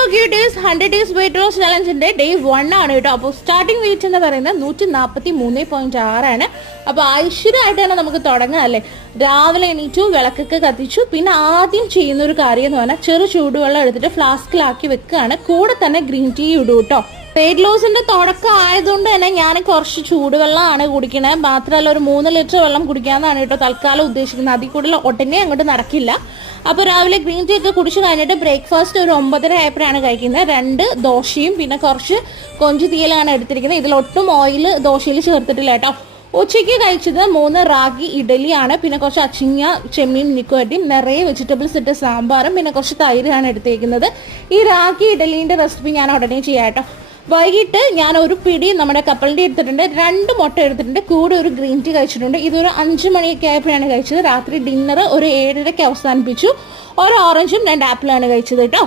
Hello cuties, 100 days weight loss ചലഞ്ചിന്റെ day 1 ആണ് കേട്ടോ. അപ്പോൾ സ്റ്റാർട്ടിംഗ് വെയിറ്റ് എന്ന് പറയുന്നത് 143.6 ആണ്. അപ്പോൾ ഐശ്വര്യമായിട്ട് തന്നെ നമുക്ക് തുടങ്ങാം അല്ലേ. രാവിലെ എണീറ്റു, വിളക്കൊക്കെ കത്തിച്ചു. പിന്നെ ആദ്യം ചെയ്യുന്ന ഒരു കാര്യം എന്ന് പറഞ്ഞാൽ ചെറു ചൂടുവെള്ളം എടുത്തിട്ട് ഫ്ലാസ്കിലാക്കി വെക്കുകയാണ്. കൂടെ തന്നെ ഗ്രീൻ ടീ ഇടും കേട്ടോ. വെയിറ്റ് ലോസിന്റെ തുടക്കം ആയതുകൊണ്ട് തന്നെ ഞാൻ കുറച്ച് ചൂടുവെള്ളമാണ് കുടിക്കണത്. മാത്രമല്ല ഒരു 3 ലിറ്റർ വെള്ളം കുടിക്കാമെന്നാണ് കേട്ടോ തൽക്കാലം ഉദ്ദേശിക്കുന്നത്. അതിൽ കൂടുതൽ ഒട്ടനെ അങ്ങോട്ട് നടക്കില്ല. അപ്പോൾ രാവിലെ ഗ്രീൻ ടീ ഒക്കെ കുടിച്ച് കഴിഞ്ഞിട്ട് ബ്രേക്ക്ഫാസ്റ്റ് ഒരു 9:30 ആയപ്പോഴാണ് കഴിക്കുന്നത്. 2 ദോശയും പിന്നെ കുറച്ച് കൊഞ്ചു തീയലാണ് എടുത്തിരിക്കുന്നത്. ഇതിലൊട്ടും ഓയിൽ ദോശയിൽ ചേർത്തിട്ടില്ല കേട്ടോ. ഉച്ചയ്ക്ക് കഴിച്ചത് 3 റാഗി ഇഡലിയാണ്. പിന്നെ കുറച്ച് അച്ചിങ്ങ, ചെമ്മീൻ നിക്കുവട്ടിയും നിറയെ വെജിറ്റബിൾസ് ഇട്ട് സാമ്പാറും പിന്നെ കുറച്ച് തൈരാണ് എടുത്തേക്കുന്നത്. ഈ റാഗി ഇഡലീൻ്റെ റെസിപ്പി ഞാൻ ഉടനെ ചെയ്യാം കേട്ടോ. വൈകിട്ട് ഞാൻ ഒരു പിടി നമ്മുടെ കപ്പലിൻ്റെ എടുത്തിട്ടുണ്ട്, 2 മുട്ട എടുത്തിട്ടുണ്ട്, കൂടെ ഒരു ഗ്രീൻ ടീ കഴിച്ചിട്ടുണ്ട്. ഇതൊരു 5 മണിയൊക്കെ ആയപ്പോഴാണ് കഴിച്ചത്. രാത്രി ഡിന്നർ ഒരു 7:30ക്ക് അവസാനിപ്പിച്ചു. ഒരു ഓറഞ്ചും 2 ആപ്പിളാണ് കഴിച്ചത് കേട്ടോ.